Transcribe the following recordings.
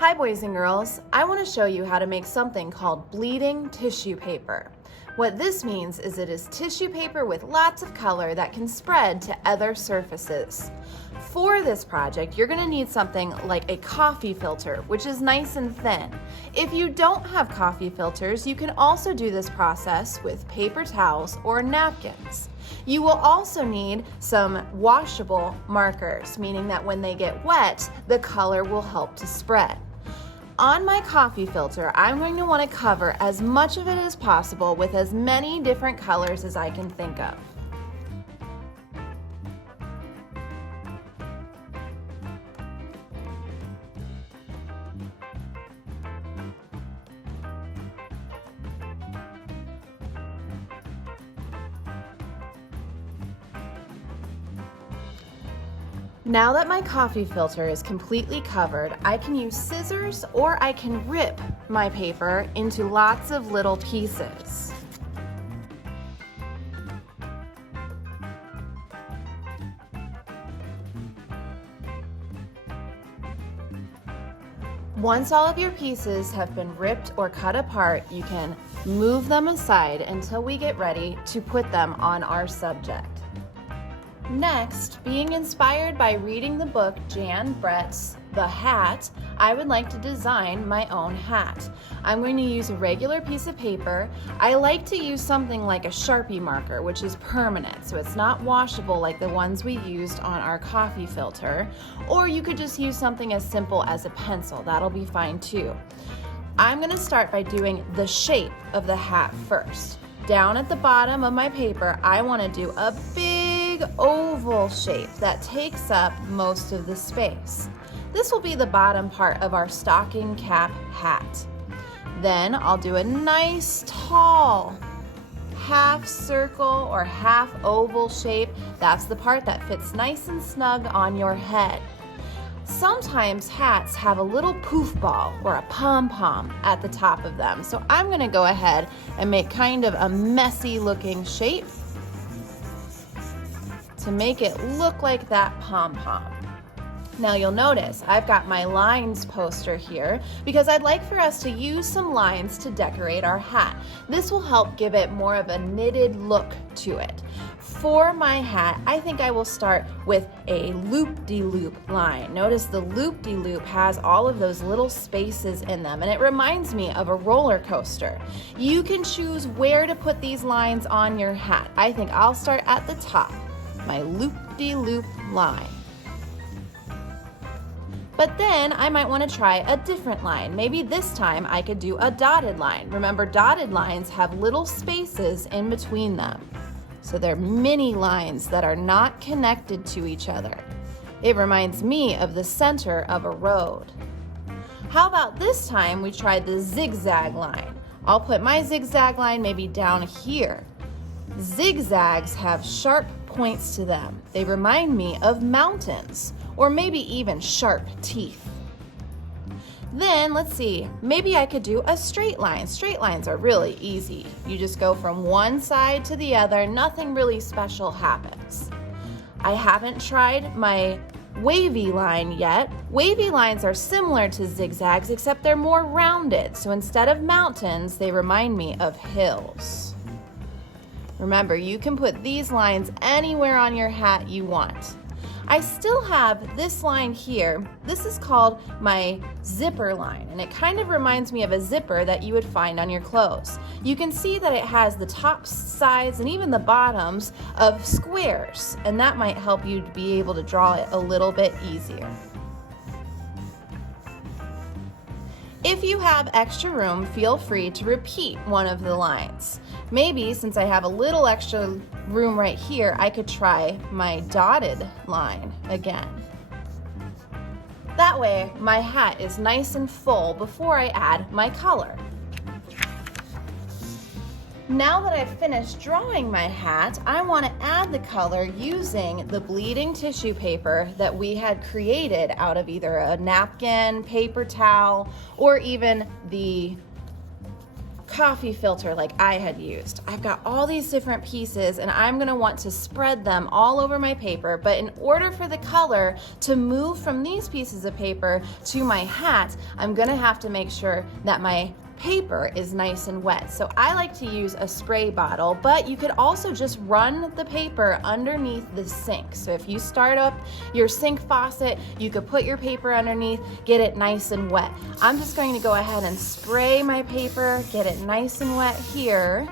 Hi boys and girls, I want to show you how to make something called bleeding tissue paper. What this means is it is tissue paper with lots of color that can spread to other surfaces. For this project, you're going to need something like a coffee filter, which is nice and thin. If you don't have coffee filters, you can also do this process with paper towels or napkins. You will also need some washable markers, meaning that when they get wet, the color will help to spread. On my coffee filter, I'm going to want to cover as much of it as possible with as many different colors as I can think of. Now that my coffee filter is completely covered, I can use scissors or I can rip my paper into lots of little pieces. Once all of your pieces have been ripped or cut apart, you can move them aside until we get ready to put them on our subject. Next, being inspired by reading the book Jan Brett's The Hat, I would like to design my own hat. I'm going to use a regular piece of paper. I like to use something like a Sharpie marker, which is permanent, so it's not washable like the ones we used on our coffee filter, or you could just use something as simple as a pencil. That'll be fine too. I'm going to start by doing the shape of the hat first. Down at the bottom of my paper, I want to do a big oval shape that takes up most of the space. This will be the bottom part of our stocking cap hat. Then I'll do a nice tall half circle or half oval shape. That's the part that fits nice and snug on your head. Sometimes hats have a little poof ball or a pom-pom at the top of them. So I'm going to go ahead and make kind of a messy looking shape to make it look like that pom-pom. Now you'll notice I've got my lines poster here because I'd like for us to use some lines to decorate our hat. This will help give it more of a knitted look to it. For my hat, I think I will start with a loop-de-loop line. Notice the loop-de-loop has all of those little spaces in them, and it reminds me of a roller coaster. You can choose where to put these lines on your hat. I think I'll start at the top, my loop-de-loop line. But then I might want to try a different line. Maybe this time I could do a dotted line. Remember, dotted lines have little spaces in between them. So they're mini lines that are not connected to each other. It reminds me of the center of a road. How about this time we try the zigzag line? I'll put my zigzag line maybe down here. Zigzags have sharp points to them. They remind me of mountains, or maybe even sharp teeth. Then let's see, maybe I could do a straight line. Straight lines are really easy. You just go from one side to the other, nothing really special happens. I haven't tried my wavy line yet. Wavy lines are similar to zigzags, except they're more rounded. So instead of mountains, they remind me of hills. Remember, you can put these lines anywhere on your hat you want. I still have this line here. This is called my zipper line, and it kind of reminds me of a zipper that you would find on your clothes. You can see that it has the top, sides, and even the bottoms of squares, and that might help you to be able to draw it a little bit easier. If you have extra room, feel free to repeat one of the lines. Maybe since I have a little extra room right here, I could try my dotted line again. That way, my hat is nice and full before I add my color. Now that I've finished drawing my hat, I want to add the color using the bleeding tissue paper that we had created out of either a napkin, paper towel, or even the coffee filter like I had used. I've got all these different pieces and I'm gonna want to spread them all over my paper, but in order for the color to move from these pieces of paper to my hat, I'm gonna have to make sure that my paper is nice and wet. So I like to use a spray bottle, but you could also just run the paper underneath the sink. So if you start up your sink faucet, you could put your paper underneath, get it nice and wet. I'm just going to go ahead and spray my paper, get it nice and wet here.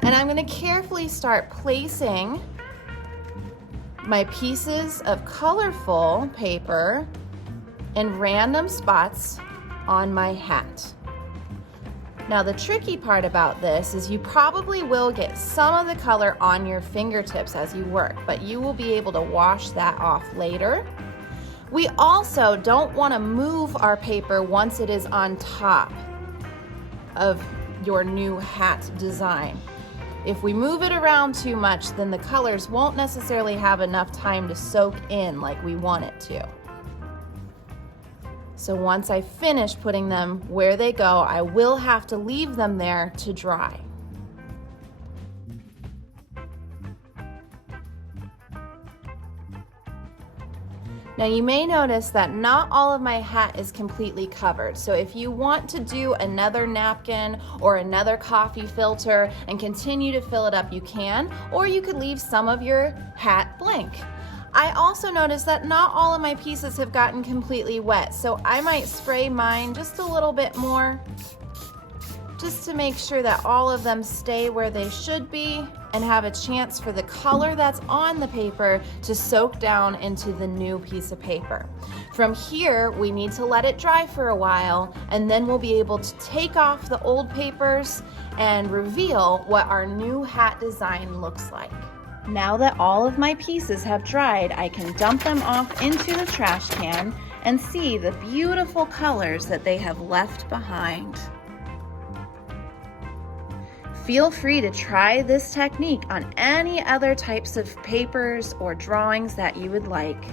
And I'm going to carefully start placing my pieces of colorful paper in random spots on my hat. Now the tricky part about this is you probably will get some of the color on your fingertips as you work, but you will be able to wash that off later. We also don't want to move our paper once it is on top of your new hat design. If we move it around too much, then the colors won't necessarily have enough time to soak in like we want it to. So once I finish putting them where they go, I will have to leave them there to dry. Now you may notice that not all of my hat is completely covered. So if you want to do another napkin or another coffee filter and continue to fill it up, you can, or you could leave some of your hat blank. I also noticed that not all of my pieces have gotten completely wet, so I might spray mine just a little bit more, just to make sure that all of them stay where they should be and have a chance for the color that's on the paper to soak down into the new piece of paper. From here, we need to let it dry for a while, and then we'll be able to take off the old papers and reveal what our new hat design looks like. Now that all of my pieces have dried, I can dump them off into the trash can and see the beautiful colors that they have left behind. Feel free to try this technique on any other types of papers or drawings that you would like.